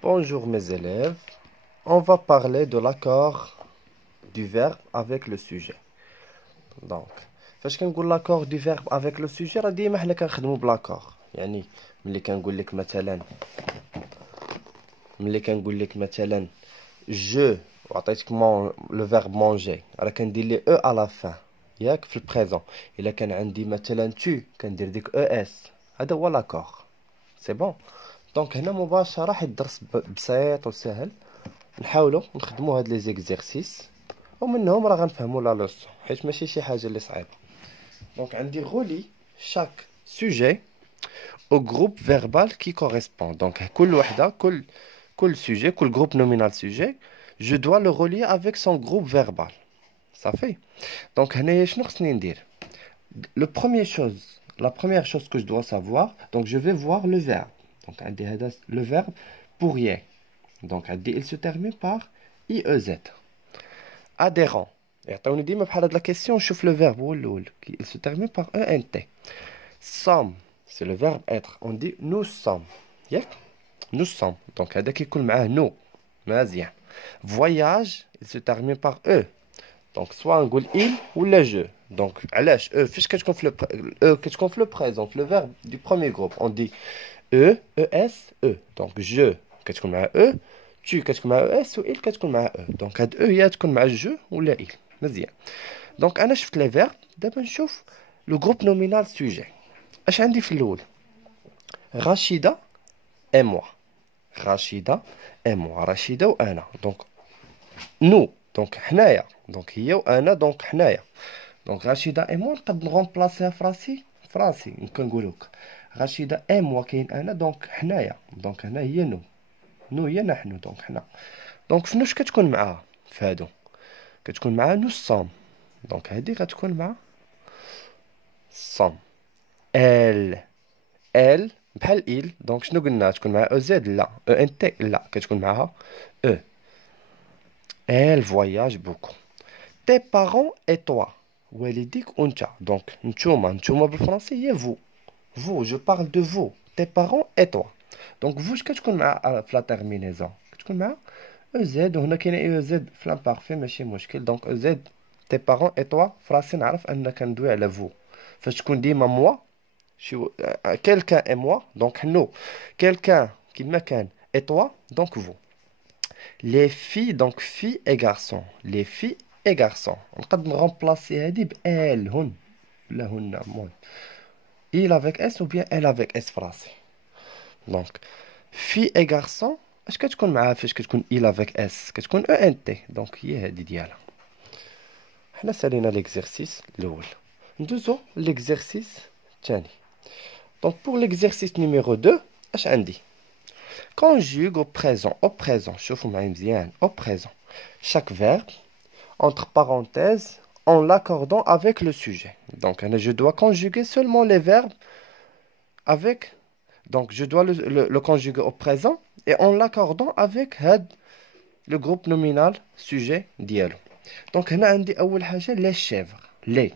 Bonjour mes élèves, on va parler de l'accord du verbe avec le sujet. Donc, فاش كنقول l'accord du verbe avec le sujet راه ديما حنا كنخدموا بالaccord. يعني ملي كنقول لك مثلا je وعطيتك le verbe manger راه كندير لي e à la fin ياك في البريزون. الا كان عندي مثلا tu كندير ديك es. هذا هو l'accord. سي بون. دونك هنا مباشرة حيت الدرس بسيط وسهل نحاولوا نخدموا هاد لي زيكزيرسيس ومنهم راه غنفهموا لا لوسون حيت ماشي شي حاجه اللي صعيبه. دونك عندي غولي chaque sujet au groupe verbal qui correspond. Donc كل وحده كل sujet كل groupe nominal sujet je dois le relier avec son groupe verbal. Ça fait. Donc هنايا شنو خصني ندير؟ La première chose que je dois savoir, donc je vais voir le verbe. Donc le verbe pourrier. Donc il se termine par IEZ. Adhérent. يعطوني ديما بحال هاد la question نشوف le verbe هو الاول. Il se termine par ENT. Sommes, c'est le verbe être. On dit nous sommes. ياك؟ Nous sommes. Donc هذا كيكون معاه nous. مزيان. Voyage, il se termine par E. Donc soit نقول il ou le je. Donc علاش E فاش كتكون في le présent, في le verbe du premier groupe. On dit E, ES, E. Donc je كتكون مع E. Tu كتكون مع اس و il كتكون مع e. دونك هاد او هي تكون مع جو ولا il. مزيان. دونك انا شفت لي فيرب دابا نشوف لو جروب نومينال سوجي. اش عندي في الاول؟ رشيدة اي موا. رشيدة اي موا. رشيدة وانا. دونك نو. دونك حنايا. دونك هي وانا. دونك حنايا. دونك رشيدة اي موا نقد نغومبلاسيها فراسي كنقولوك رشيدة اي موا كاين انا. دونك حنايا. دونك هنا هي نو. نو هي نحن. دونك حنا. دونك فنوش كتكون معاها في هادو؟ كتكون معاها نو صام. دونك هادي غتكون مع صام. ال بحال il. دونك شنو قلنا؟ تكون معها او زد؟ لا. او ان تي؟ لا. كتكون معاها او. elle voyage beaucoup. tes parents et toi. والديك وانت. دونك نتوما بالفرنسي هي vous. vous, je parle de vous. tes parents et toi. دونك vous كتكون مع في لا تيرمينيزون كتكون مع او زد. وهنا كاين او زد في لامبارفي ماشي مشكل. دونك او زد تي بارون اي توا فراسي نعرف ان كندوي على فو. فاش تكون ديما موا شي كيلكان اي موا دونك حنو كيلكان كيما كان اي توا دونك فو. لي في دونك في اي غارسون. لي في اي غارسون نقد نغومبلاسي هادي بال هن ولا هن. المهم il avec s ou bien elle avec s فراسي. دونك في اي غارسون اش كتكون معاها فاش كتكون il avec s؟ كتكون او ان تي. دونك هي هادي ديالها. حنا سالينا ليكزيرسيس الاول ندوزو ليكزيرسيس الثاني. دونك بور ليكزيرسيس نيميرو 2 اش عندي؟ conjugue au présent شوفوا معايا مزيان au présent chaque verbe entre parenthèses en l'accordant avec le sujet. Donc je dois conjuguer seulement les verbes avec. Donc je dois le conjuguer au présent et en l'accordant avec le groupe nominal sujet ديالو. دونك هنا عندي اول حاجه لي شيفر لي.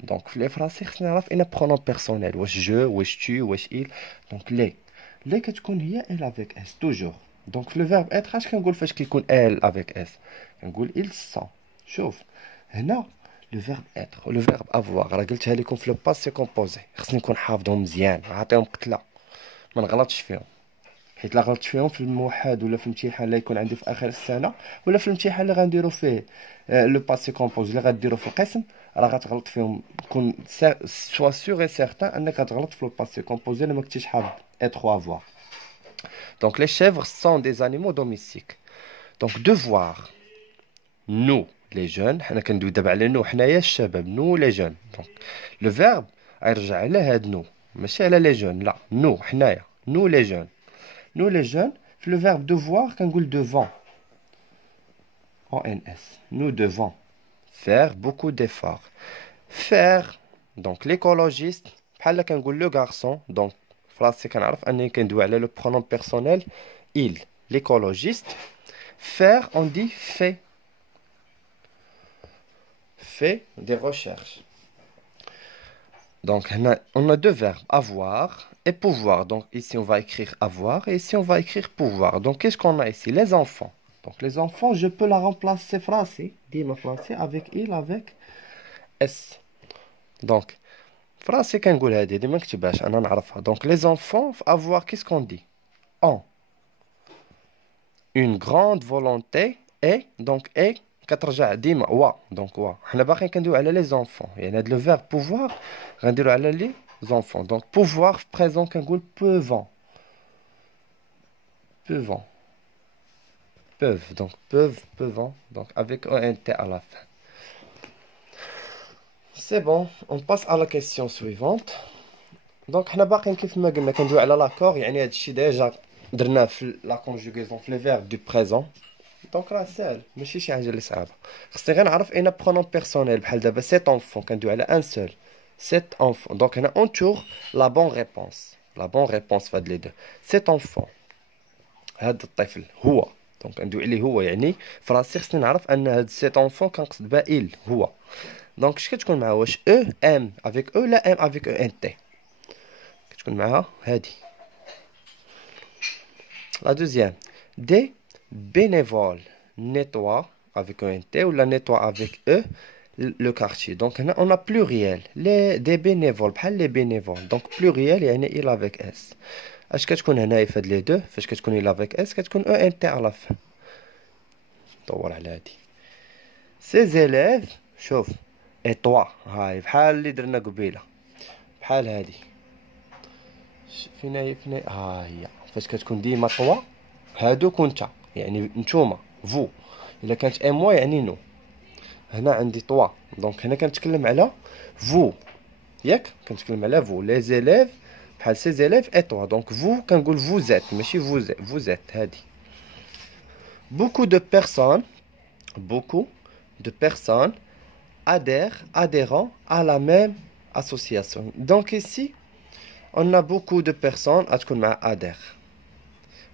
دونك في لي فراسي خصني نعرف ان برونون بيرسونيل واش جو واش tu واش il. دونك لي كتكون هي elle avec s توجور. دونك في لو فيرب être اش كنقول فاش كيكون elle avec s؟ كنقول ils sont. شوف هنا لو فيرب être ولو فيرب avoir راه قلتها لكم في لو باسي كومبوزي خصني نكون حافظهم مزيان نعطيهم قتله ما نغلطش فيهم. حيت لا غلطت فيهم في الموحد ولا في الامتحان اللي يكون عندي في اخر السنه ولا في الامتحان اللي غنديرو فيه لو باسي كومبوز اللي غديرو في القسم راه غتغلط فيهم. كون سوا سور اي سيغتان انك غتغلط في لو باسي كومبوز الا ما كنتيش حافظ اترو افوار. دونك لي شيفر سون دي انيمو دوميستيك. دونك دوفوار نو لي جون. حنا كندوي دابا على نو حنايا الشباب. نو لي جون. دونك لو فيرب غيرجع على هاد نو ماشي على لي جون. لا نو حنايا نو لي جون. Nous les jeunes, le verbe devoir, كنقول devant. ONS. Nous devons faire beaucoup d'efforts. Faire, donc l'écologiste, بحال كنقول le garçon, donc فراسي كنعرف اني كندوي على le pronom personnel il. L'écologiste. Faire, on dit fait. Fait des recherches. Donc, on a deux verbes, avoir et pouvoir. Donc, ici, on va écrire avoir et ici, on va écrire pouvoir. Donc, qu'est-ce qu'on a ici? Les enfants. Donc, les enfants, je peux la remplacer français, dis-moi français, avec il, avec S. Donc, français, كنقول هذه ديما نكتبهاش أنا نعرفها. Donc, les enfants, avoir, qu'est-ce qu'on dit? Ont une grande volonté et, donc, et, كترجع ديما و. Donc, و. حنا باقيين كندويو على les enfants. يعني هذا le verbe pouvoir, غنديرو على les enfants. Donc, pouvoir, présent, كنقول peuvent. Peuvent. Peuvent. Donc, peuvent. Donc, avec ENT à la fin. C'est bon. On passe à la question suivante. Donc, حنا باقيين كيف ما قلنا كندويو على l'accord. يعني هذا الشيء ديجا درناه في la conjugaison في le verbe du présent. دونك راه ساهل ماشي شي حاجه اللي صعيبه. خصني غير نعرف اين برونون بيرسونيل بحال دابا سيت اونفون كندوي على ان سول سيت اونفون. دونك هنا اونتور لا بون ريبونس. لا بون ريبونس فهاد لي دو سيت اونفون. هاد الطفل هو. دونك كندوي عليه هو يعني فرنسي خصني نعرف ان هاد سيت اونفون كنقصد بها il هو. دونك اش كتكون معاه واش او ام افيك او لا ام افيك او ان تي كتكون معاها هادي. لا دوزيام دي bénévoles nettoient avec un T ou la nettoie avec eux le quartier. Donc on a pluriel. Des bénévoles, pas les bénévoles. Donc pluriel, il y a il avec S. Est-ce que tu connais un fait les deux? Est-ce que tu connais il avec S? Est-ce que tu connais un T à la fin? Donc voilà, là dit. Ces élèves, chauffe. Et toi, هاي بحال اللي درنا قبيله. بحال هادي. فين هي فاش كتكون ديما طوا هادوك وانت يعني نتوما فو. الا كانت موا يعني نو. هنا عندي طوا دونك هنا كنتكلم على فو ياك كنتكلم على فو لي زيليف بحال سي زيليف اي طوا دونك فو كنقول فو زيت ماشي فو زيت هادي. beaucoup de personnes adhèrent à la même association. Donc ici on a beaucoup de personnes غتكون مع adhère.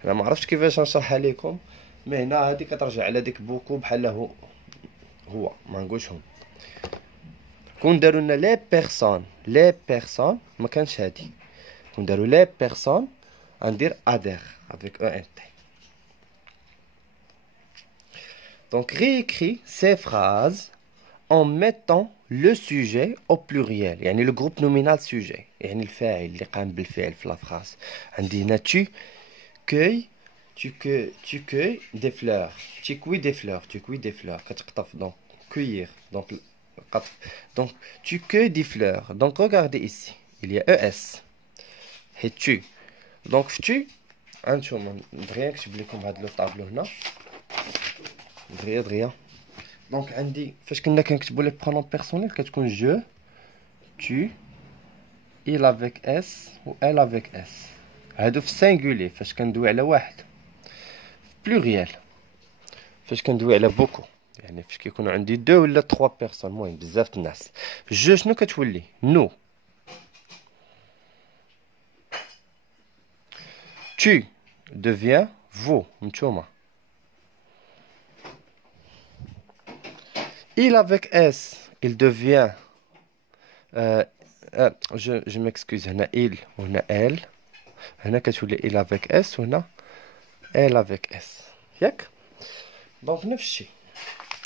انا ما عرفتش كيفاش نشرحها لكم مي هنا هادي كترجع على ديك بوكو بحال هو ما نقولش هم. كون داروا لنا لي بيرسون ما كانش هادي. كون داروا لي بيرسون غندير ادير avec un t. Donc réécris ces phrases en mettant le sujet au pluriel. يعني le groupe nominal sujet يعني الفاعل اللي قام بالفعل في لا فراز. عندي هنا tu cueilles des fleurs. Tu cueilles des fleurs. كتقطف donc cueillir donc قطف. Donc tu cueilles des fleurs. Donc regardez ici, il y a ES. Et tu. Donc tu هانتوما دغيا نكتب لكم هاد لو طابلو هنا. دغيا. دونك عندي فاش كنا كنكتبوا لي برونون بيرسونيل كتكون je, tu, il avec S ou elle avec S. هادو في السينغولي فاش كندوي على واحد. بلوريال فاش كندوي على بوكو يعني فاش كيكونوا عندي دو ولا 3 بيرسون المهم بزاف الناس. جو شنو كتولي نو. tu deviens vous نتوما. il avec S il devient je m'excuse هنا il وهنا elle هنا كتولي il avec S وهنا elle avec S ياك. دونك نفس الشيء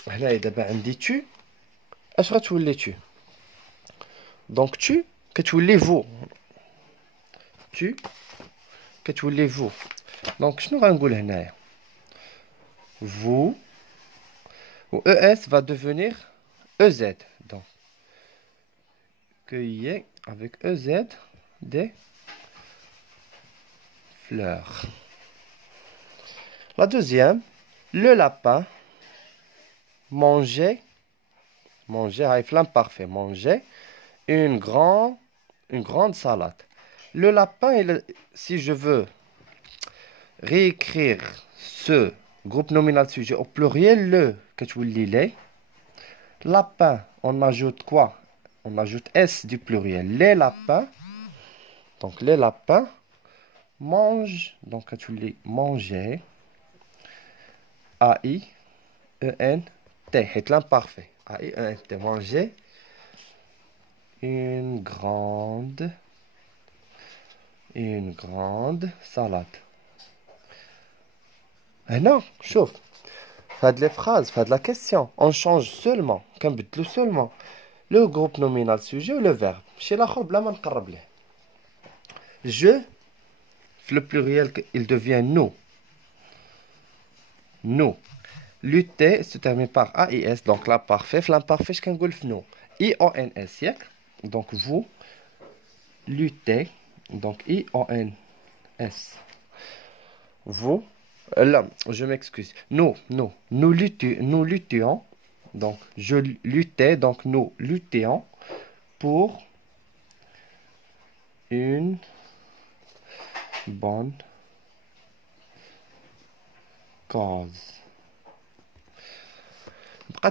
هنايا دابا عندي tu اش غتولي tu. دونك tu كتولي vous tu كتولي vous. دونك شنو غنقول هنايا vous ou ES va devenir EZ. Donc cueillez avec EZ des fleurs. La deuxième, le lapin mangeait avec l'imparfait, mangeait une grande salade. Le lapin, si je veux réécrire ce groupe nominal sujet au pluriel, le كتولي لي. Lapin, on ajoute quoi? On ajoute S du pluriel. Les lapins. Donc les lapins mangent. Donc كتولي manger. A-I-E-N-T. C'est l'imparfait. A-I-E-N-T. Manger une grande salade. هنا شوف في هاد les phrases في هاد la question on change seulement كنبدلو seulement le groupe nominal sujet ou le verbe شي الاخر بلا ما نقرب ليه. Je في le pluriel il devient nous. Nous. Lutter se termine par AIS, donc l'imparfait. L'imparfait, je peux dire nous. IONS, donc vous luttez, donc IONS. Vous, là, je m'excuse. Nous luttions, donc je luttais, donc nous luttions pour une bonne cause.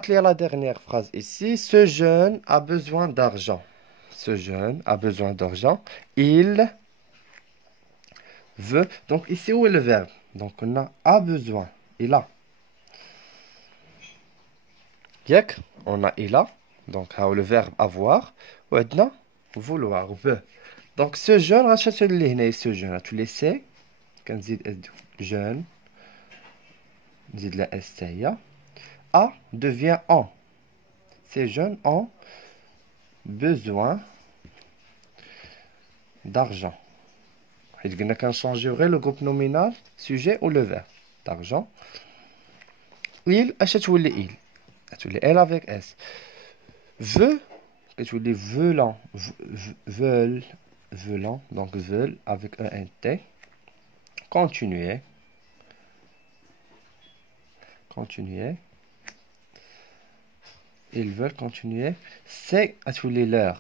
La dernière phrase ici. Ce jeune a besoin d'argent. Ce jeune a besoin d'argent. Il veut. Donc ici, où est le verbe? Donc on a besoin. Il a. Yak, on a il a. Donc le verbe avoir. Ou maintenant, vouloir. Veut. Donc ce jeune, ce jeune, tu le sais. Quand jeune, dit la STIA. A devient en. Ces jeunes ont besoin d'argent. Il y a changerait le groupe nominal, sujet ou le verbe. D'argent. Il achète ou il. Elle avec S. Veut, que les veulent, veulent, donc veulent avec un T. Continuer. Continuer. Ils veulent continuer. C'est à tous les leur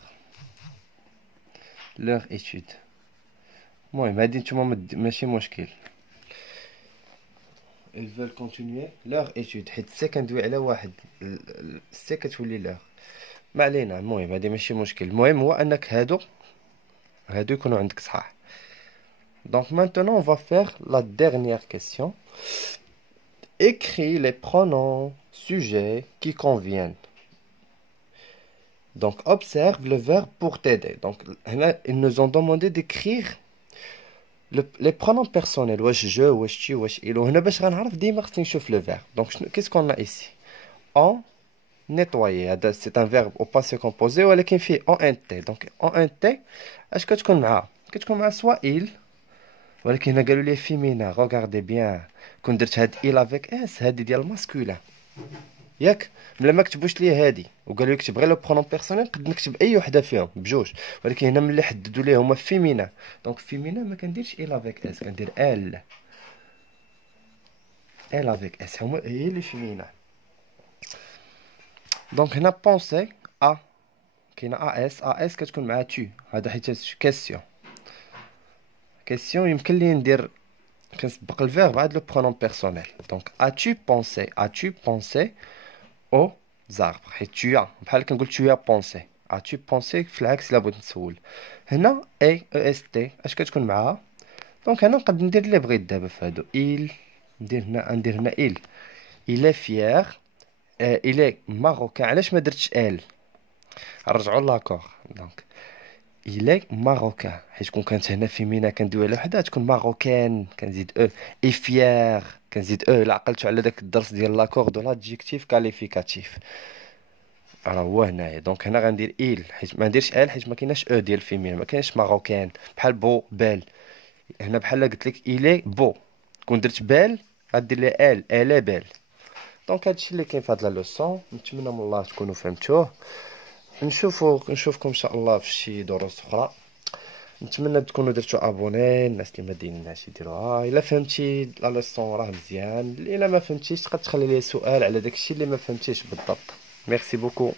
étude. Moi, il m'a dit tout le monde, ماشي مشكل. Ils veulent continuer leur étude. حيت سي كندوي على واحد سي كتولي leur. ما علينا. المهم هذه ماشي مشكل. المهم هو انك هادو يكونوا عندك صحاح. Donc maintenant on va faire la dernière question. Écris les pronoms sujets qui conviennent. Donc, observe le verbe pour t'aider. Donc, ils nous ont demandé d'écrire les pronoms personnels. Wesh je, wesh tu, wesh il. On a besoin de le verbe. Donc, qu'est-ce qu'on a ici? En nettoyer. C'est un verbe au passé composé ou qui fait en nt. Donc, en nt, est-ce que tu connais? Qu'est-ce qu'on a? Soit il, ou qui n'a pas les féminins. Regardez bien. Quand tu as il avec s, c'est le masculin. ياك ملي ما كتبوش ليه هادي وقالوا لك تبغي لو برونون بيرسونيل نقدر نكتب اي وحده فيهم بجوج ولكن هنا ملي حددوا ليه هما فيمينا دونك فيمينا ما كنديرش ال افيك اس كندير ال افيك اس هما هي لي فيمينا دونك هنا بونسي ا كاينه اس كتكون مع تو هذا حيت كيسيون يمكن لي ندير كنسبق الفيرب عاد لو برونون بيرسونيل دونك as-tu pensé aux arbres حيت tu as بحال كنقول tu as pensé as-tu pensé في العكس الا بغيت نسول هنا اي اس تي اش كتكون معاها دونك هنا نقدر ندير اللي بغيت دابا في هادو ندير هنا il est fier il est marocain علاش ما درتش ال نرجعوا لاكور دونك il est marocain حيت كون كانت هنا فيمينا كندوي على وحده تكون ماروكان كنزيد او اي فيير كنزيد او الا عقلتو على داك الدرس ديال لاكور دو لادجيكتيف كاليفيكاتيف راه هو هنايا دونك هنا غندير il حيت ما نديرش ال حيت ما كايناش او ديال فيمينا ما كاينش ماروكان بحال بو بال هنا بحال قلت لك il est بو كون درت بال غدير لي ال بال دونك هادشي اللي كاين في هاد لا لوسون نتمنى من الله تكونوا فهمتوه نشوفكم ان شاء الله في شي دروس اخرى نتمنى تكونوا درتوا ابوني الناس اللي ما ديرناش يديروها الا فهمتي لا ليسون راه مزيان الا ما فهمتيش تقدر تخلي لي سؤال على داكشي اللي ما فهمتيش بالضبط ميرسي بوكو